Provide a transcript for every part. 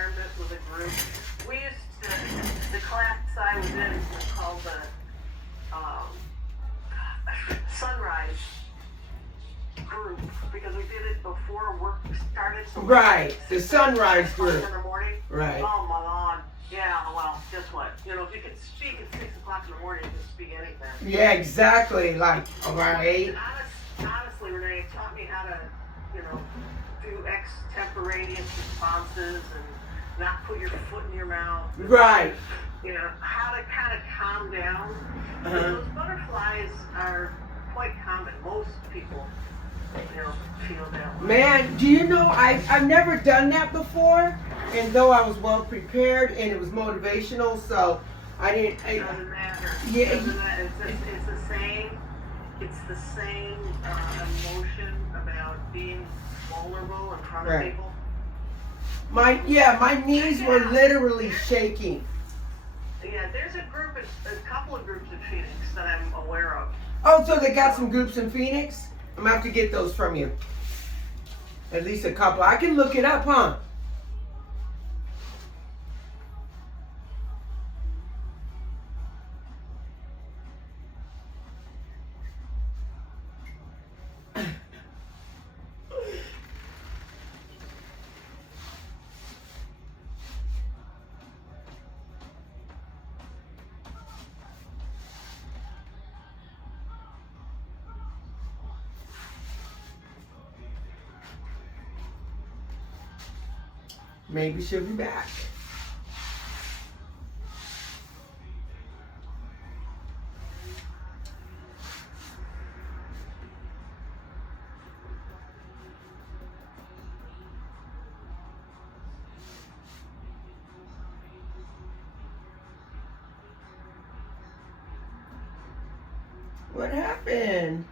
environment with a group. We used to, the class I was in was called the Sunrise Group, because we did it before work started. So Right, the Sunrise Group. In the morning. Right. Oh my God. Yeah, well, guess what? You know, if you could speak at 6 o'clock in the morning, you can speak anything. Yeah, exactly. Like around 8. Honestly, Renee, it taught me how to, you know, do extemporaneous responses and not put your foot in your mouth. Right. You know, how to kind of calm down. Those butterflies are quite common. Most people, you know, feel that way. Man, do you know, I've never done that before, and though I was well prepared and it was motivational, so I didn't. It doesn't matter. Yeah. It's the same emotion about being vulnerable in front of people. My knees were literally shaking. Yeah, there's a couple of groups in Phoenix that I'm aware of. Oh, so they got some groups in Phoenix? I'm gonna have to get those from you. At least a couple. I can look it up, huh? Maybe she'll be back. What happened?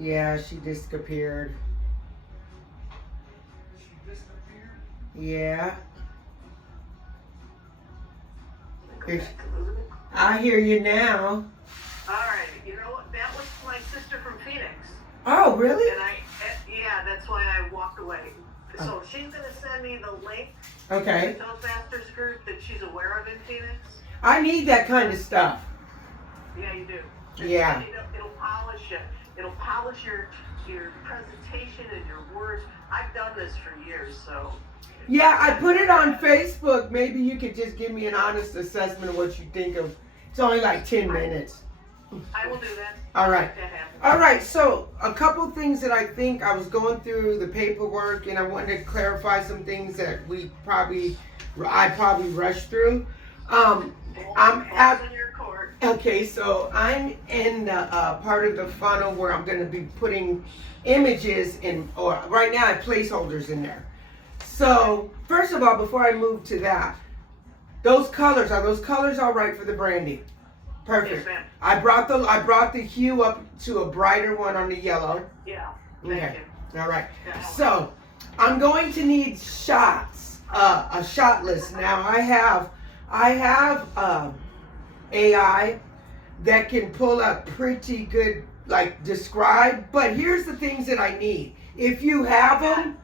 Yeah, she disappeared. She disappeared? Yeah. Go back to Elizabeth. I hear you now. All right, you know what? That was my sister from Phoenix. Oh, really? And yeah, that's why I walked away. So she's going to send me the link Okay. to Toastmasters group that she's aware of in Phoenix. I need that kind of stuff. Yeah, you do. Yeah. It'll polish it. It'll polish your presentation and your words. I've done this for years, so. Yeah, I put it on Facebook. Maybe you could just give me an honest assessment of what you think of. It's only like 10 minutes. I will do that. All right. Make that happen. All right, so a couple things that I think I was going through the paperwork, and I wanted to clarify some things that I probably rushed through. I'm at. In your court. Okay, so I'm in the part of the funnel where I'm going to be putting images in, or right now I have placeholders in there. So first of all, before I move to that, are those colors all right for the branding? Perfect. Yes, ma'am. I brought the hue up to a brighter one on the yellow. Yeah. Thank Okay. you. All right. Yeah. So I'm going to need shots, a shot list. Now I have AI that can pull up pretty good, like describe. But here's the things that I need. If you have them,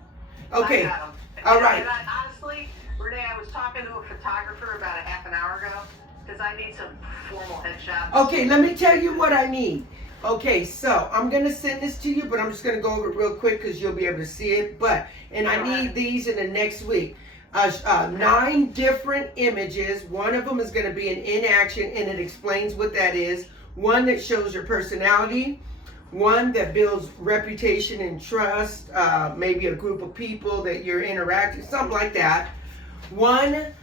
okay. I got 'em. All right. And honestly, Renee, I was talking to a photographer about a half an hour ago because I need some formal headshots. Okay, let me tell you what I need. Okay, so I'm gonna send this to you, but I'm just gonna go over it real quick because you'll be able to see it. And I need these in the next week. 9 different images. One of them is going to be an in action, and it explains what that is. One that shows your personality. One that builds reputation and trust. Maybe a group of people that you're interacting, something like that. One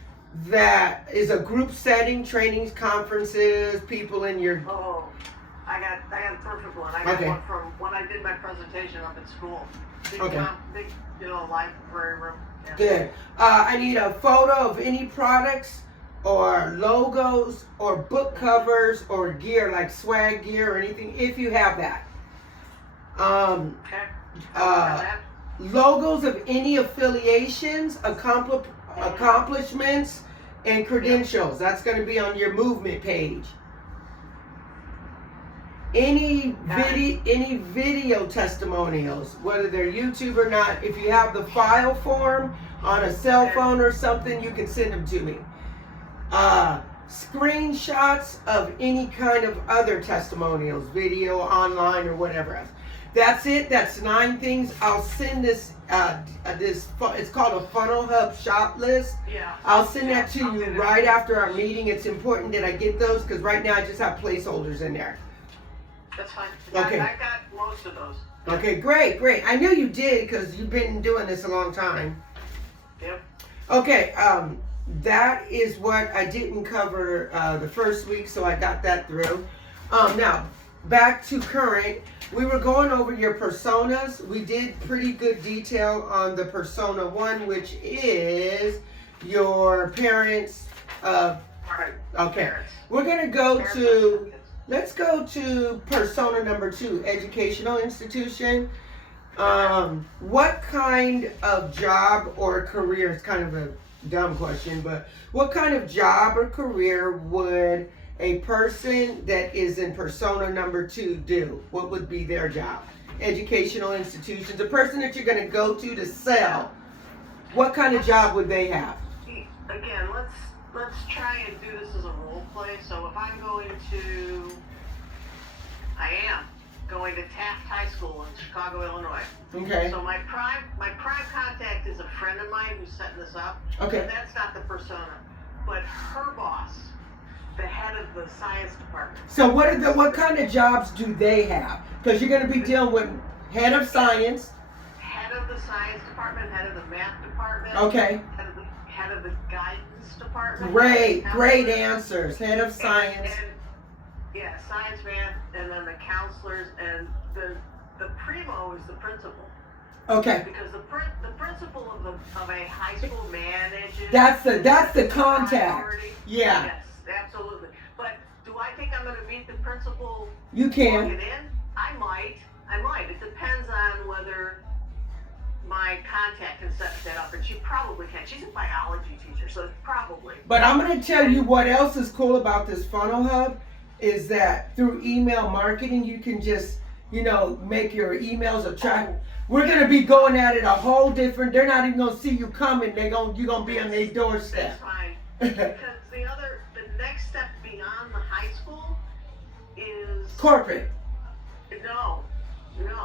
that is a group setting, trainings, conferences, people in your. Oh, I got a perfect one. I got Okay. one from when I did my presentation up at school. Big, Okay. big, library room. Yeah. Good. I need a photo of any products or logos or book covers or gear like swag gear or anything if you have that. Okay. That. Logos of any affiliations, accomplishments, and credentials. That's going to be on your movement page. Any video testimonials, whether they're YouTube or not, if you have the file form on a cell phone or something, you can send them to me. Screenshots of any kind of other testimonials, video, online, or whatever else. That's it. That's 9 things. I'll send this. It's called a Funnel Hub shop list. Yeah. I'll send that to you right after our meeting. It's important that I get those because right now I just have placeholders in there. That's fine. Okay. I got most of those. Okay, great. I knew you did because you've been doing this a long time. Yep. Okay, that is what I didn't cover the first week, so I got that through. Now, back to current. We were going over your personas. We did pretty good detail on the persona 1, which is your parents. All right. Okay. Parents. We're going to go Parents to... and kids. Let's go to persona number 2, educational institution. What kind of job or career, it's kind of a dumb question, but what kind of job or career would a person that is in persona number 2 do? What would be their job? Educational institutions, the person that you're going to go to sell, what kind of job would they have? Again, let's try and do this as a role play. So if I'm going to, I am going to Taft High School in Chicago, Illinois. Okay. So my prime contact is a friend of mine who's setting this up. Okay. So that's not the persona, but her boss, the head of the science department. So what kind of jobs do they have? Because you're going to be dealing with head of science. Head of the science department, head of the math department. Okay. Head of the guidance department. Great answers. Head of science. Yeah, science, math, and then the counselors, and the primo is the principal. Okay. Because the principal of a high school manages. That's the contact. Priority. Yeah. Yes, absolutely. But do I think I'm going to meet the principal? You can. Walking in? I might. It depends on whether my contact can set that up, and she probably can. She's a biology teacher, so probably. But I'm going to tell you what else is cool about this Funnel Hub is that through email marketing, you can just, make your emails attract. We're going to be going at it a whole different, they're not even going to see you coming. You're going to be on their doorstep. That's fine. Because the next step beyond the high school is... Corporate. No,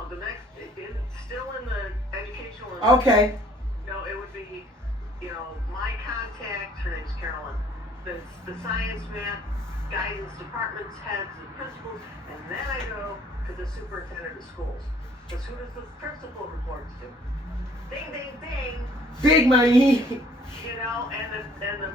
the next, it's still in the educational... Okay. No, it would be, my contact, her name's Carolyn, the science, math, guidance departments, heads, and principals, and then I go to the superintendent of schools. Because who does the principal reports to? Ding, ding, ding. Big money. And the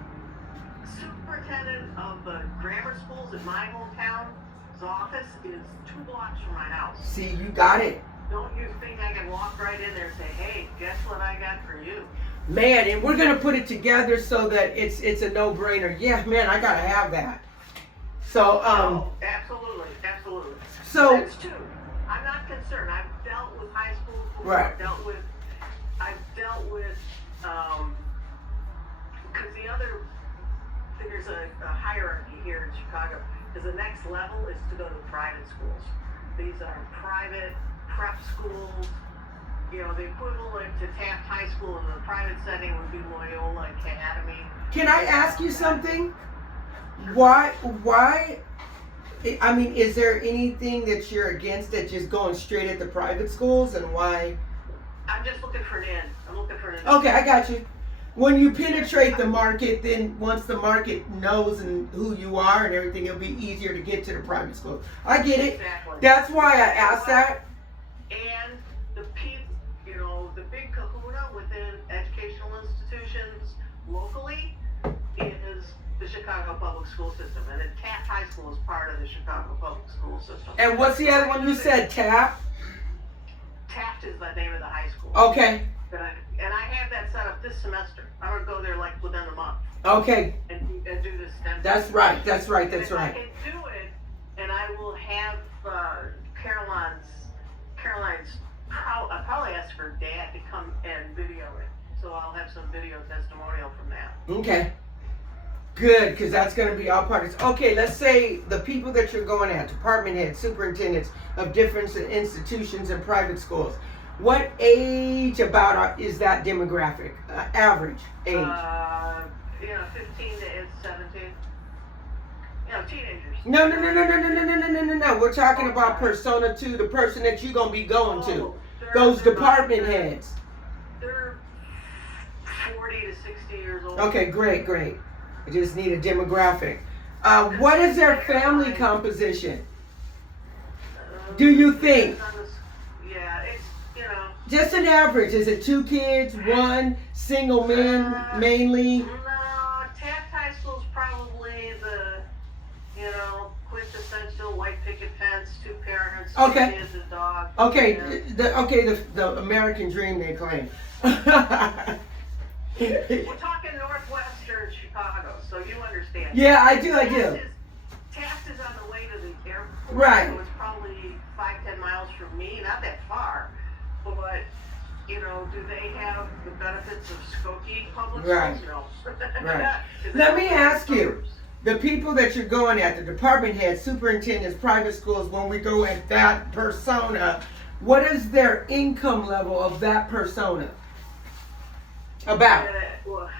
superintendent of the grammar schools in my hometown's office is 2 blocks from my house. See, you got it. Don't you think I can walk right in there and say, hey, guess what I got for you? Man, and we're going to put it together so that it's a no-brainer. Yeah, man, I got to have that. So, absolutely. So, that's 2. I'm not concerned. I've dealt with high school before. Right. I've dealt with, because there's a hierarchy here in Chicago, because the next level is to go to private schools. These are private prep schools. The equivalent to Taft High School in the private setting would be Loyola Academy. Can I ask you something? Why, is there anything that you're against that just going straight at the private schools, and why? I'm just looking for an end. Okay, I got you. When you penetrate the market, then once the market knows and who you are and everything, it'll be easier to get to the private schools. I get it. Exactly. That's why I asked that. And the the big kahuna within educational institutions locally is the Chicago public school system. And then Taft High School is part of the Chicago public school system. And what's the other one you said, Taft? Taft is the name of the high school. Okay. And I have that set up this semester. I'm going to go there within a month. Okay. And do this STEM. That's right. And if I can do it, and I will have Caroline's, I'll probably ask her dad to come and video it. So I'll have some video testimonial from that. Okay. Good, because that's going to be all part of it. Okay, let's say the people that you're going at, department heads, superintendents of different institutions and private schools. What age about is that demographic? Average age? 15 to 17. Teenagers. No. We're talking about persona 2, the person that you're going to be going to. Those department heads. They're 40 to 60 years old. Okay, great. I just need a demographic. What is their family composition? Do you think? Yeah, it's, Just an average. Is it 2 kids, 1, single men, mainly? No, Taft High School is probably the, quintessential white picket fence, 2 parents, 2 Okay. kids, a dog. Okay, Yeah. the American dream they claim. We're talking northwestern Chicago, so you understand. Yeah, I do. Taft is on the way to the airport. Right. So it's probably 5-10 miles from me, not that far. But, do they have the benefits of Skokie public Right. schools? No. Right. Let me ask you, the people that you're going at, the department heads, superintendents, private schools, when we go at that persona, what is their income level of that persona? About? Well,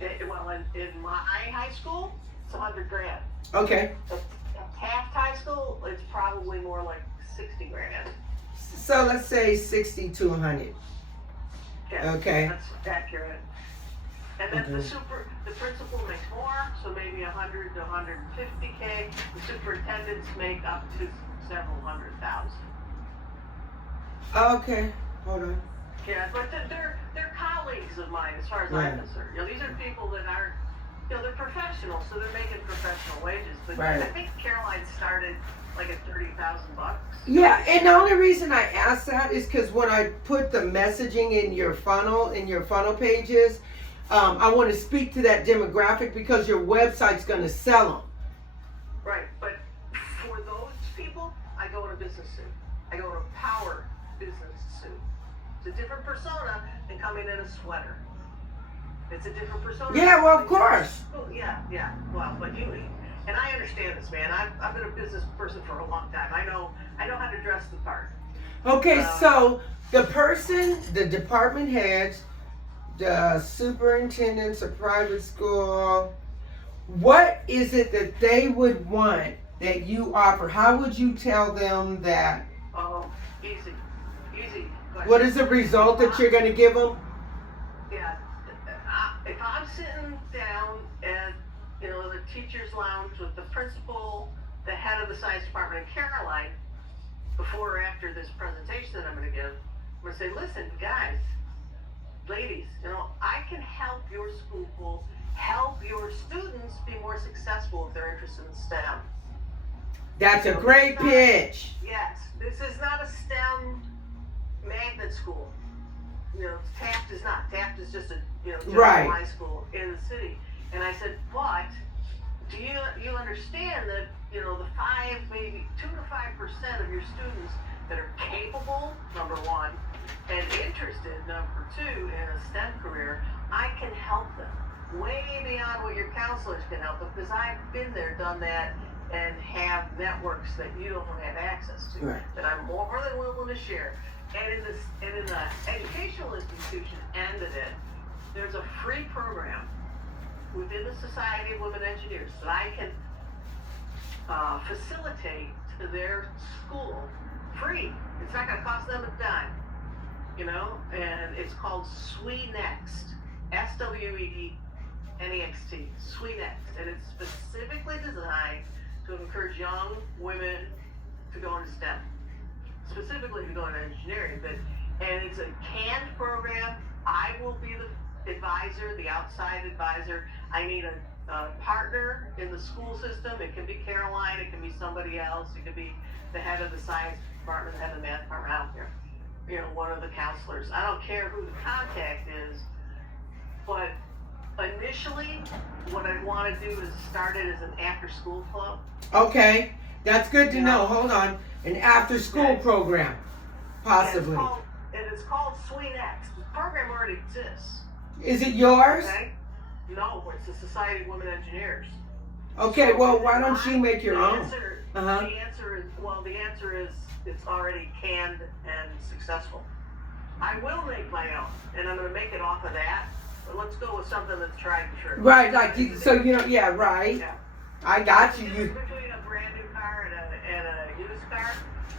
in my high school, it's $100,000. Okay. At Taft High School, it's probably more like $60,000. So let's say 60 to 100. Yeah, Okay. that's accurate. And then the principal makes more, so maybe 100 to 150K. The superintendents make up to several $100,000. Okay. Hold on. Yeah, but they're colleagues of mine as far as Right. I'm concerned. These are people that aren't, they're professionals, so they're making professional wages. But Right. I think Caroline started like at $30,000. Yeah, and the only reason I ask that is because when I put the messaging in your funnel pages, I want to speak to that demographic because your website's going to sell them. Right, but for those people, I go in a business suit. I go in a power business suit. It's a different persona than coming in a sweater. It's a different persona. Yeah, well, of course. Oh, yeah. Well, but and I understand this, man. I've been a business person for a long time. I know how to dress the part. Okay, so the person, the department heads, the superintendents of private school, what is it that they would want that you offer? How would you tell them that? Oh, easy. What is the result that you're going to give them? Yeah, if I'm sitting down at the teacher's lounge with the principal, the head of the science department, and Caroline, before or after this presentation that I'm going to give, I'm going to say, listen, guys, ladies, I can help your school, help your students be more successful if they're interested in STEM. That's a great pitch. Yes, this is not a STEM magnet school. Taft is not. Taft is just a general Right. high school in the city. And I said, but do you understand that the 2 to 5% of your students that are capable, number one, and interested, number two, in a STEM career, I can help them way beyond what your counselors can help them, because I've been there, done that, and have networks that you don't have access to, Right. that I'm more than willing to share. And in the educational institution end of it, there's a free program within the Society of Women Engineers that I can facilitate to their school free. It's not going to cost them a dime, and it's called SWENEXT, SWENEXT, SWENEXT, and it's specifically designed to encourage young women to go into STEM. Specifically to go into engineering, and it's a canned program. I will be the advisor, the outside advisor. I need a partner in the school system. It can be Caroline, it can be somebody else, it could be the head of the science department, the head of the math department, I don't care. One of the counselors. I don't care who the contact is, but initially, what I want to do is start it as an after-school club. Okay, that's good to know. Hold on. An after-school program, possibly. And it's called SWENEXT. The program already exists. Is it yours? Okay? No, it's the Society of Women Engineers. Okay, So well, why don't you make your the own? Answer, Uh-huh. The answer is it's already canned and successful. I will make my own, and I'm going to make it off of that. But let's go with something that's tried and true. Right, like, so you know, yeah, right. Yeah. I got The you. difference between a brand new car and a used car,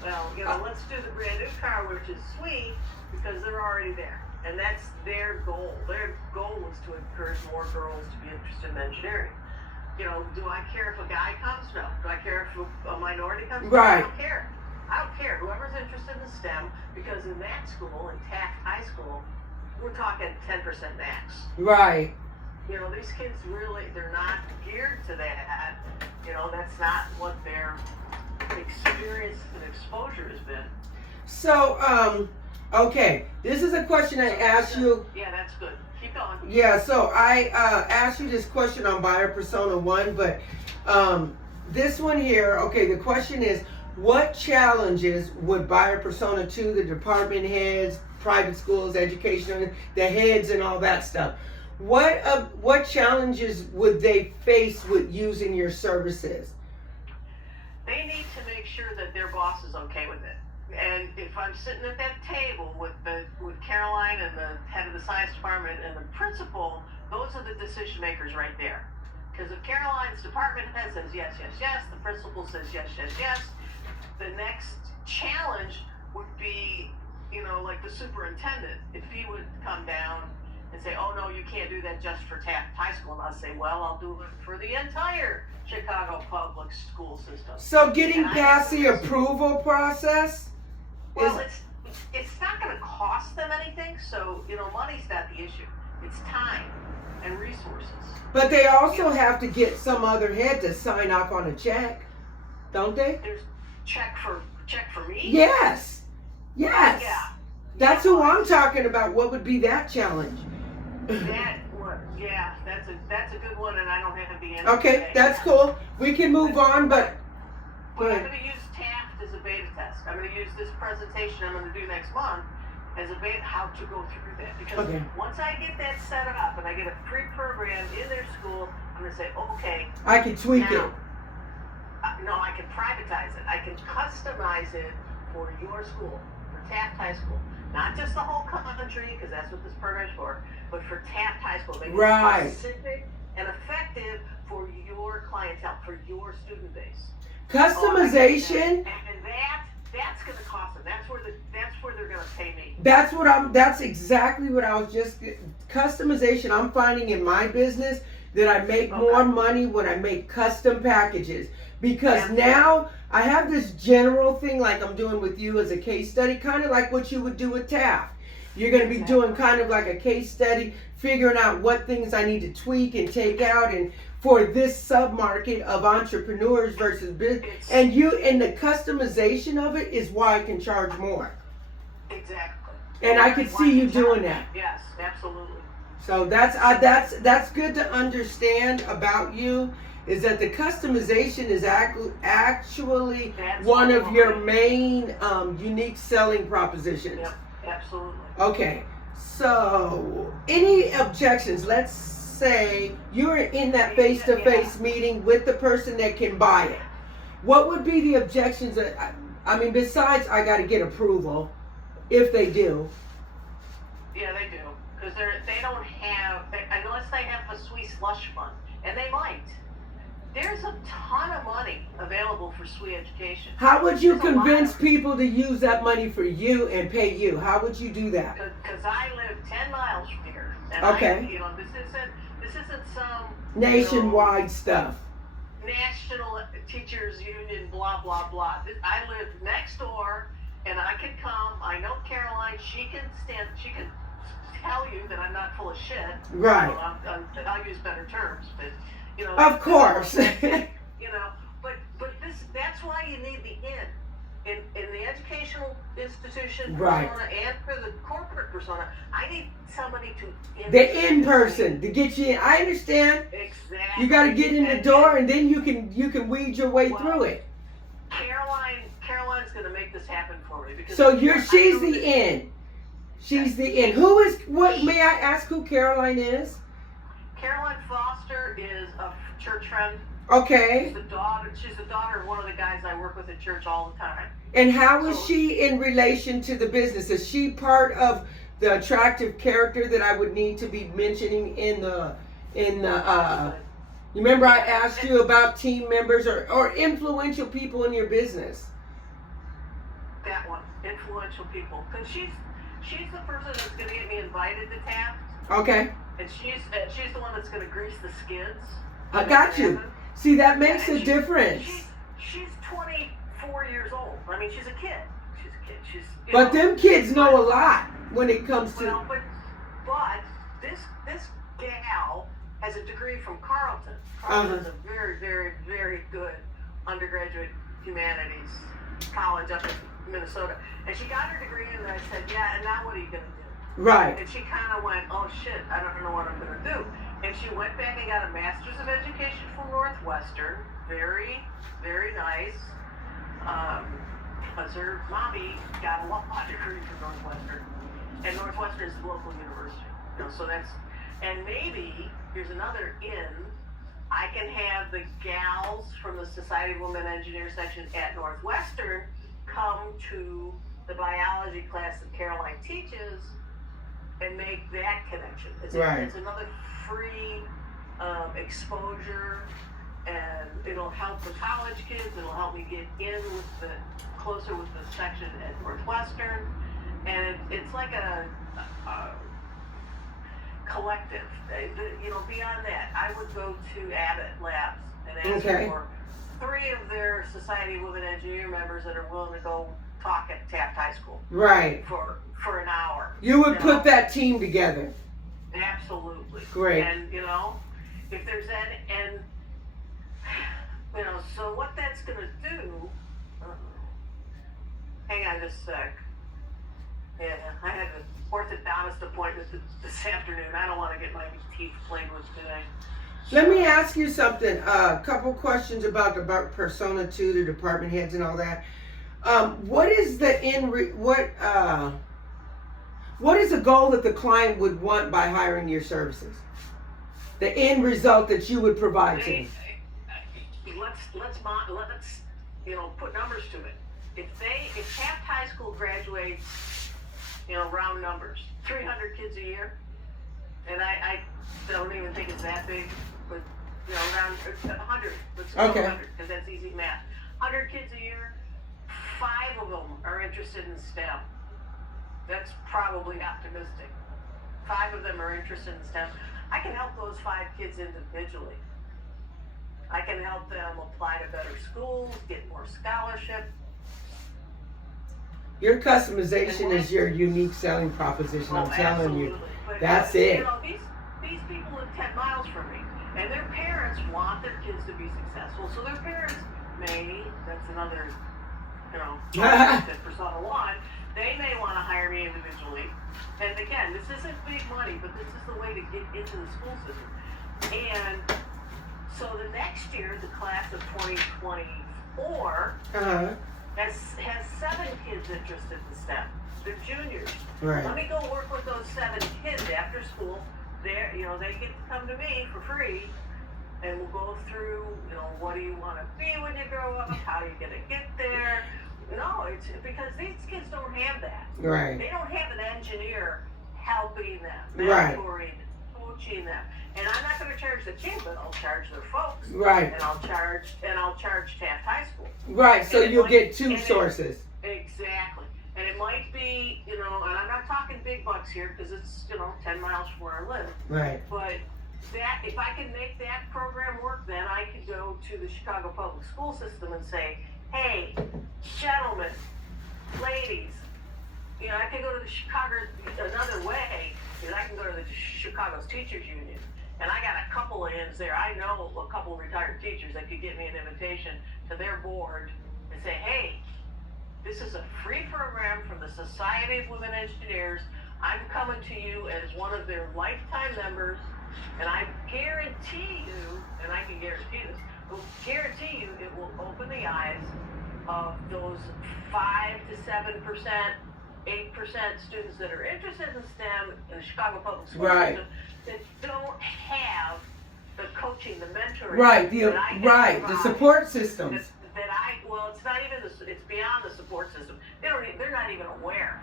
well, you know, let's do the brand new car, which is sweet because they're already there. And that's their goal. Their goal is to encourage more girls to be interested in engineering. You know, do I care if a guy comes? No. Do I care if a minority comes? Right. I don't care. I don't care. Whoever's interested in STEM, because in that school, in Taft High School, we're talking 10% max. Right. You know, these kids really, they're not geared to that. You know, that's not what their experience and exposure has been. So, okay, this is a question I asked you. Yeah, that's good. Keep going. Yeah, so I asked you this question on Buyer Persona 1, but this one here, okay, the question is, what challenges would Buyer Persona 2, the department heads, private schools, education, the heads and all that stuff, what challenges would they face with using your services? They need to make sure that their boss is okay with it. And if I'm sitting at that table with Caroline and the head of the science department and the principal, those are the decision makers right there. Because if Caroline's department head says yes, yes, yes, the principal says yes, yes, yes, the next challenge would be, you know, like the superintendent. If he would come down and say, oh no, you can't do that just for Taft High School, and I'll say, well, I'll do it for the entire Chicago public school system. So getting past the approval process? Well, it's not going to cost them anything, so, you know, money's not the issue. It's time and resources. But they also have to get some other head to sign off on a check, don't they? There's check for me? Yes. Yes. Yeah. That's who I'm talking about. What would be that challenge? Yeah, that's a good one, and I don't have the answer. Okay, today. that's cool. We can move on, but But I'm going to use Taft as a beta test. I'm going to use this presentation I'm going to do next month as a beta, how to go through that. Because once I get that set up and I get it pre-programmed in their school, I'm going to say, okay. I can tweak now, it. No, I can privatize it. I can customize it for your school, for Taft High School. Not just the whole country, because that's what this program is for, but for Taft High School. Make it specific and effective for your clientele, for your student base. Customization. And that's going to cost them. That's where they're going to pay me. That's exactly what I was just, customization. I'm finding in my business that I make more money when I make custom packages. Because now I have this general thing like I'm doing with you as a case study, kind of like what you would do with Taft. You're going to be doing kind of like a case study, figuring out what things I need to tweak and take out, and for this sub-market of entrepreneurs versus business. And the customization of it is why I can charge more. Exactly. And I could see you doing that. Yes, absolutely. So that's good to understand about you, is that the customization is actually one of your main unique selling propositions. Yep, absolutely. Okay, so any objections? Let's say you're in that face-to-face meeting with the person that can buy it. What would be the objections? I mean, besides I got to get approval, if they do. Yeah, they do, because they don't have, unless they have a SWE slush fund, and they might. There's a ton of money available for SWE education. How would you convince people to use that money for you and pay you? How would you do that? Because I live 10 miles from here. And okay. This isn't some nationwide stuff. National Teachers Union, blah, blah, blah. I live next door, and I can come. I know Caroline. She can tell you that I'm not full of shit. Right. I'll use better terms, but, you know. Of course. You know, but that's why you need the in the educational institution persona and for the corporate persona. I need somebody to the in person to get you in. I understand. Exactly. You got to get in the door, and then you can weed your way through it. Caroline's going to make this happen for me because. So she's the in. She's the in. Who is? What may I ask? Who Caroline is? Caroline Foster is a church friend. Okay. She's the daughter of one of the guys I work with at church all the time. And how is she in relation to the business? Is she part of the attractive character that I would need to be mentioning in the you remember I asked you about team members or influential people in your business? That one, influential people, because she's the person that's going to get me invited to Taft. Okay. And she's the one that's going to grease the skids. I got you. See, that makes a difference. She's 24 years old. I mean, she's a kid. But them kids know a lot when it comes to. Well, but this gal has a degree from Carleton. Carleton's a very, very, very good undergraduate humanities college up in Minnesota. And she got her degree, and I said, yeah, and now what are you going to do? Right. And she kind of went, oh shit, I don't know what I'm going to do. And she went back and got a master's of education from Northwestern. Very, very nice. Because her mommy got a law degree from Northwestern. And Northwestern is the local university. You know, so that's, and maybe, here's another in, I can have the gals from the Society of Women Engineers section at Northwestern come to the biology class that Caroline teaches and make that connection. It's another free exposure, and it'll help the college kids. It'll help me get in with closer with the section at Northwestern, and it's like a collective. You know, beyond that, I would go to Abbott Labs and ask for 3 of their Society of Women Engineer members that are willing to go talk at Taft High School. Right. For an hour. You would put that team together. Absolutely. Great. And, you know, if there's and you know, so what that's going to do, hang on just a sec. Yeah, I had an orthodontist appointment this afternoon. I don't want to get my teeth played with today. Let me ask you something. A couple questions about Persona 2, the department heads and all that. What is the what is the goal that the client would want by hiring your services? The end result that you would provide to them. Let's you know, put numbers to it. If Taft High School graduates, you know, round numbers, 300 kids a year, and I don't even think it's that big, but you know, around 100. Let's go 100 because that's easy math. 100 kids a year, 5 of them are interested in STEM. That's probably optimistic. 5 of them are interested in STEM. I can help those 5 kids individually. I can help them apply to better schools, get more scholarship. Your customization is your unique selling proposition. I'm telling you. But, that's it. You know, these people live 10 miles from me, and their parents want their kids to be successful. So their parents that's another, you know, persona 1. They may want to hire me individually. And again, this isn't big money, but this is the way to get into the school system. And so the next year, the class of 2024 has 7 kids interested in STEM. They're juniors. Right. Let me go work with those 7 kids after school. You know, they get to come to me for free, and we'll go through, you know, what do you want to be when you grow up? How are you going to get there? No, it's because these kids don't have that. Right. They don't have an engineer helping them, right, mentoring, coaching them. And I'm not going to charge the kid, but I'll charge their folks. Right. And I'll charge Taft High School. Right. So you'll get 2 sources. Exactly. And it might be, you know, and I'm not talking big bucks here because it's, you know, 10 miles from where I live. Right. But that, if I can make that program work, then I could go to the Chicago public school system and say, hey, gentlemen, ladies, you know, I can go to the Chicago another way, is I can go to the Chicago's Teachers Union. And I got a couple of ends there. I know a couple of retired teachers that could get me an invitation to their board and say, hey, this is a free program from the Society of Women Engineers. I'm coming to you as one of their lifetime members, and I guarantee you, and I can guarantee this, will guarantee you it will open the eyes of those 5 to 7% 8% students that are interested in STEM in the Chicago Public School Right. System that don't have the coaching, the mentoring. Right, that I can the provide. support systems. Well, it's not even it's beyond the support system. They're not even aware.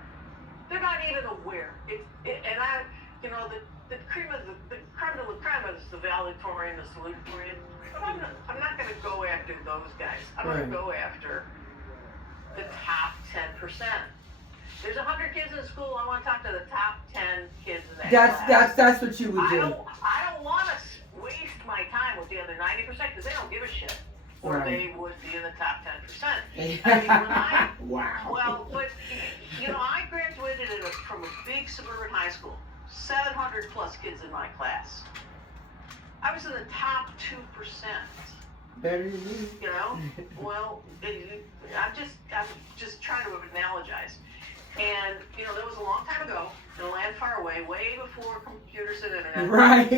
They're not even aware. The creme of the creme de la creme is the valedictorian, the salutatorian. But I'm not going to go after those guys. I'm going to go after the top 10%. There's 100 kids in school. I want to talk to the top 10 kids in that class. That's what you would do. I don't want to waste my time with the other 90% because they don't give a shit. Or they would be in the top 10%. Wow. Well, but I graduated from a big suburban high school. 700 plus kids in my class. I was in the top 2%. Better than me. Well, I'm just trying to analogize. And, that was a long time ago, in a land far away, way before computers and internet. Right.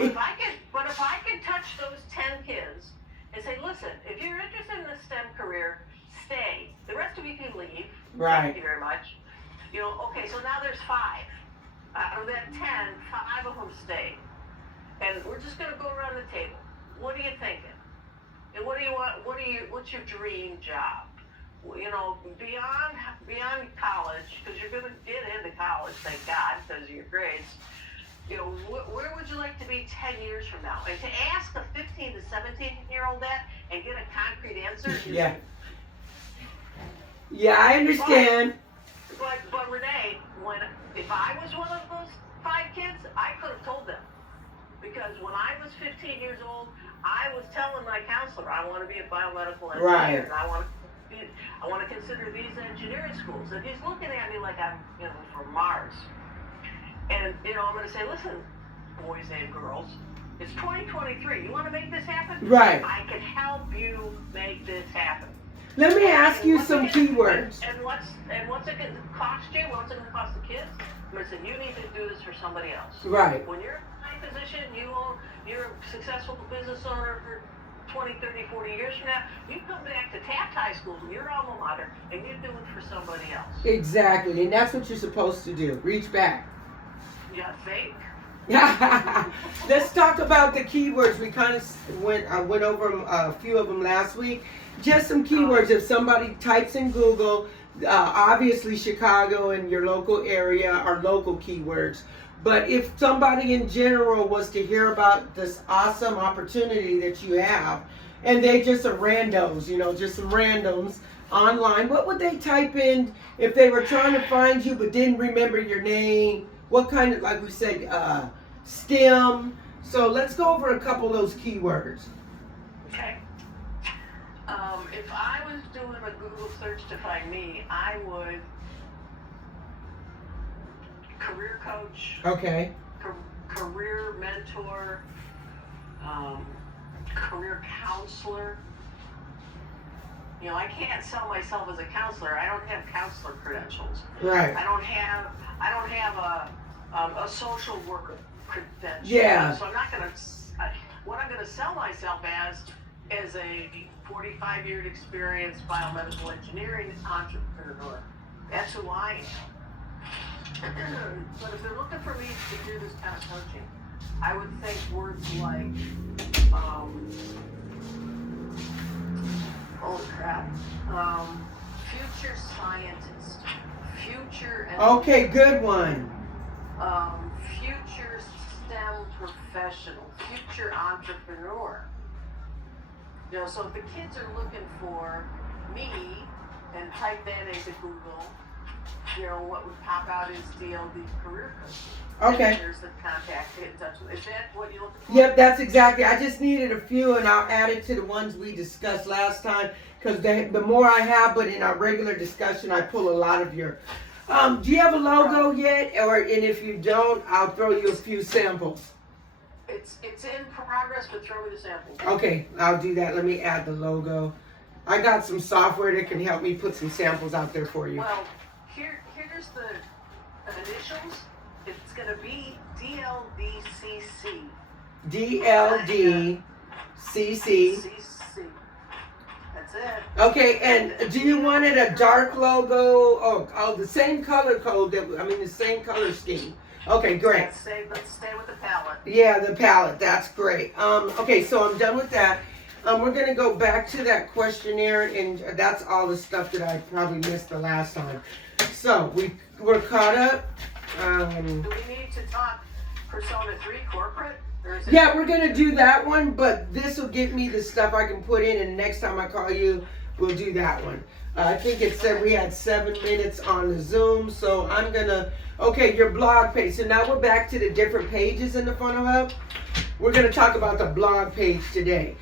But if I could touch those 10 kids and say, listen, if you're interested in a STEM career, stay. The rest of you can leave. Right. Thank you very much. Okay, so now there's 5. Out of that 10, 5 of them stay. And we're just going to go around the table. What are you thinking? And what do you want? What's your dream job? Beyond college, because you're going to get into college, thank God, because of your grades. Where would you like to be 10 years from now? And to ask a 15 to 17-year-old that and get a concrete answer. Yeah, I understand. But Renee, if I was one of those 5 kids, I could have told them. Because when I was 15 years old, I was telling my counselor, I want to be a biomedical engineer. Right. And I want to consider these engineering schools. And he's looking at me like I'm, from Mars. And, I'm going to say, listen, boys and girls, it's 2023. You want to make this happen? Right. I can help you make this happen. Let me ask you some keywords. And what's it going to cost you? What's it going to cost the kids? Listen, you need to do this for somebody else. Right. When you're in a high position, you're a successful business owner for 20, 30, 40 years from now, you come back to Taft High School, your alma mater, and you do it for somebody else. Exactly, and that's what you're supposed to do. Reach back. Yeah, fake. Let's talk about the keywords. We kind of went over a few of them last week. Just some keywords. If somebody types in Google, obviously Chicago and your local area are local keywords. But if somebody in general was to hear about this awesome opportunity that you have, and they just are randos, just some randoms online, what would they type in if they were trying to find you but didn't remember your name? What kind of, like we said, STEM. So let's go over a couple of those keywords. Okay. If I was doing a Google search to find me, I would career coach. Okay. Career mentor. Career counselor. I can't sell myself as a counselor. I don't have counselor credentials. Right. I don't have a social worker credential. Yeah. So I'm not going to. What I'm going to sell myself as is a 45-year experienced biomedical engineering entrepreneur. That's who I am. But if they're looking for me to do this kind of coaching, I would think words like, holy crap, future scientist, future. Okay, good one. Future STEM professional, future entrepreneur. So if the kids are looking for me and type that into Google, what would pop out is DLD career coach. Okay. And there's the contact to get in touch with. Is that what you're looking for? Yep, that's exactly. I just needed a few, and I'll add it to the ones we discussed last time, because the more I have, but in our regular discussion, I pull a lot of your. Do you have a logo yet? And if you don't, I'll throw you a few samples. It's in progress, but throw me the samples. Okay, I'll do that. Let me add the logo. I got some software that can help me put some samples out there for you. Well, here's the initials. It's going to be DLDCC. DLDCC. CC. That's it. Okay, and do you want it a dark logo? Oh, the same color code the same color scheme. Okay, great. Let's stay with the palette. Yeah, the palette. That's great. Okay, so I'm done with that. We're gonna go back to that questionnaire, and that's all the stuff that I probably missed the last time. So we're caught up. Do we need to talk Persona 3 corporate? Or is it Yeah, we're gonna do that one, but this will give me the stuff I can put in, and next time I call you, we'll do that one. I think it said we had 7 minutes on the Zoom, so I'm gonna. Okay, your blog page. So now we're back to the different pages in the Funnel Hub. We're gonna talk about the blog page today.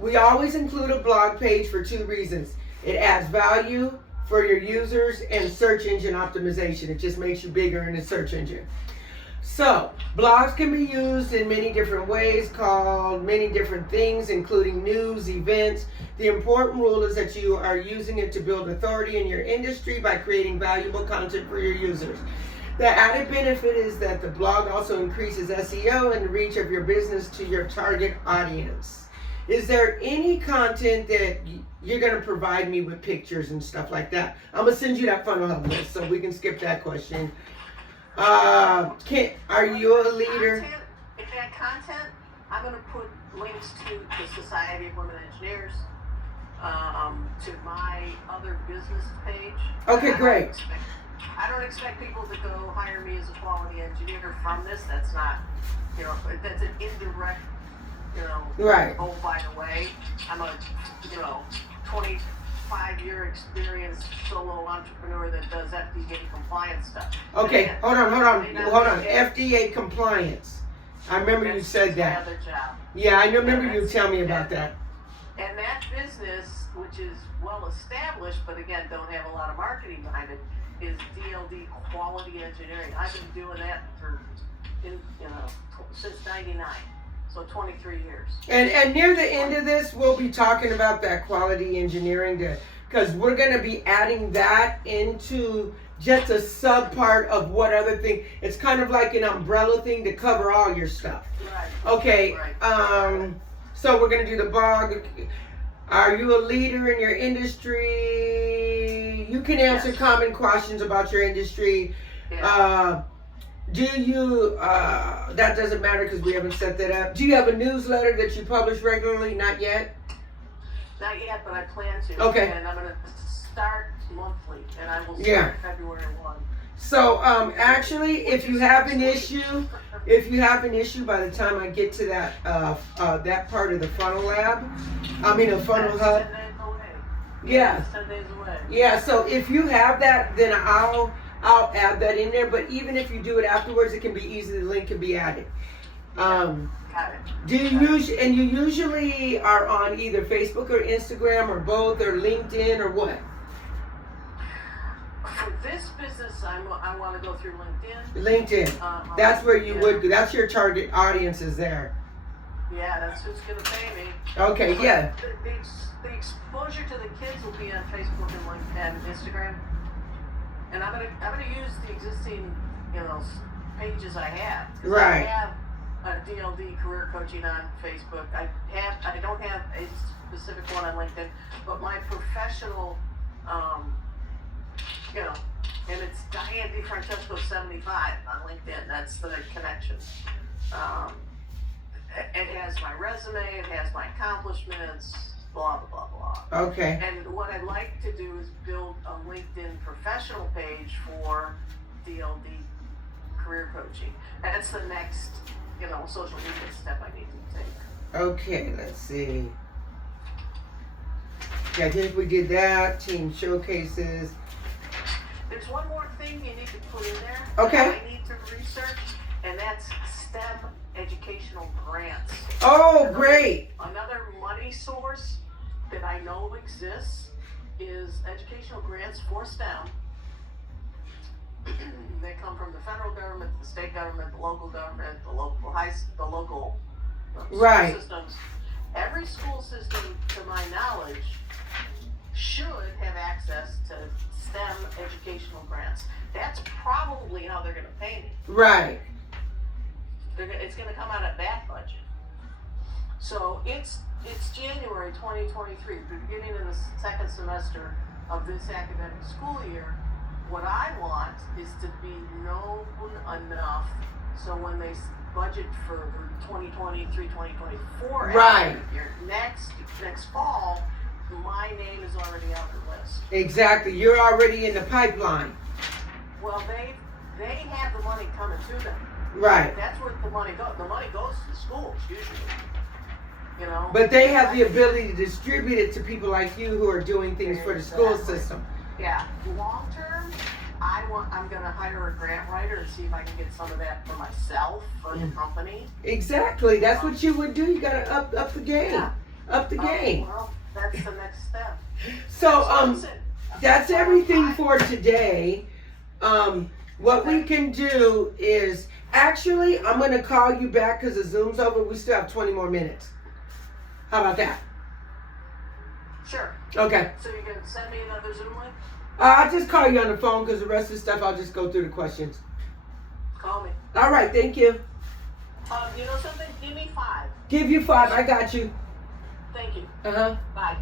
We always include a blog page for 2 reasons. It adds value for your users and search engine optimization. It just makes you bigger in the search engine. So, blogs can be used in many different ways, called many different things, including news, events. The important rule is that you are using it to build authority in your industry by creating valuable content for your users. The added benefit is that the blog also increases SEO and the reach of your business to your target audience. Is there any content that you're going to provide me with pictures and stuff like that? I'm going to send you that Funnel Hub list so we can skip that question. Are you a leader? If that content, I'm going to put links to the Society of Women Engineers, to my other business page. Okay, great. I don't expect people to go hire me as a quality engineer from this. That's not, that's an indirect, Right. Oh, by the way, I'm a, 25-year experienced solo entrepreneur that does FDA compliance stuff. Okay, hold on. FDA compliance. I remember you said that. That's my other job. Yeah, I remember you tell me about that. And that business, which is well established, but again, don't have a lot of marketing behind it, is DLD Quality Engineering. I've been doing that since '99, so 23 years. And near the end of this, we'll be talking about that quality engineering, because we're going to be adding that into just a sub part of what other thing. It's kind of like an umbrella thing to cover all your stuff. Right. Okay. Right. So we're going to do the blog. Are you a leader in your industry? You can answer common questions about your industry. Yeah. Do you, that doesn't matter because we haven't set that up. Do you have a newsletter that you publish regularly? Not yet? Not yet, but I plan to. Okay. And I'm going to start monthly, and I will start February 1. So, actually, if you have an issue by the time I get to that part of the Funnel Lab, the Funnel Hub. 10 days away. Yeah. 10 days away. Yeah, so if you have that, then I'll add that in there. But even if you do it afterwards, it can be easy. The link can be added. Got it. You usually are on either Facebook or Instagram or both or LinkedIn or what? For this business, I want to go through LinkedIn. LinkedIn. That's where you would. That's your target audience is there. Yeah, that's who's going to pay me. Okay. But Yeah. The exposure to the kids will be on Facebook and LinkedIn and Instagram. And I'm gonna use the existing, pages I have. Right. I have a DLD career coaching on Facebook. I don't have a specific one on LinkedIn, but my professional, and it's Diane DiFrancesco 75 on LinkedIn. That's the connection. It has my resume. It has my accomplishments. Blah blah blah blah. Okay. And what I'd like to do is build a LinkedIn professional page for DLD career coaching. That's the next, social media step I need to take. Okay. Let's see. Yeah, I think we did that. Team showcases. There's one more thing you need to put in there. Okay. That I need to research, and that's STEM educational grants. Oh, great. Another money source that I know exists is educational grants for STEM. They come from the federal government, the state government, the local government, the local Right. school systems. Every school system, to my knowledge, should have access to STEM educational grants. That's probably how they're going to pay me. Right. It's going to come out of that budget. So it's it's January 2023, the beginning of the second semester of this academic school year. What I want is to be known enough so when they budget for 2023, 2024 Right. academic year, next fall, my name is already on the list. Exactly. You're already in the pipeline. Well, they have the money coming to them. Right. That's where the money goes. The money goes to the schools usually. You know. But they have the ability to distribute it to people like you who are doing things for the school system. Yeah. Long term, I'm gonna hire a grant writer and see if I can get some of that for myself or the company. Exactly. That's what you would do. You gotta up the game. Yeah. Up the game. Well, that's the next step. So listen, that's everything for today. What we can do is actually I'm gonna call you back because the Zoom's over. We still have 20 more minutes. How about that? Sure. Okay. So you can send me another Zoom link? I'll just call you on the phone because the rest of the stuff I'll just go through the questions. Call me. All right. Thank you. You know something? Give me 5. Give you 5. I got you. Thank you. Uh huh. Bye.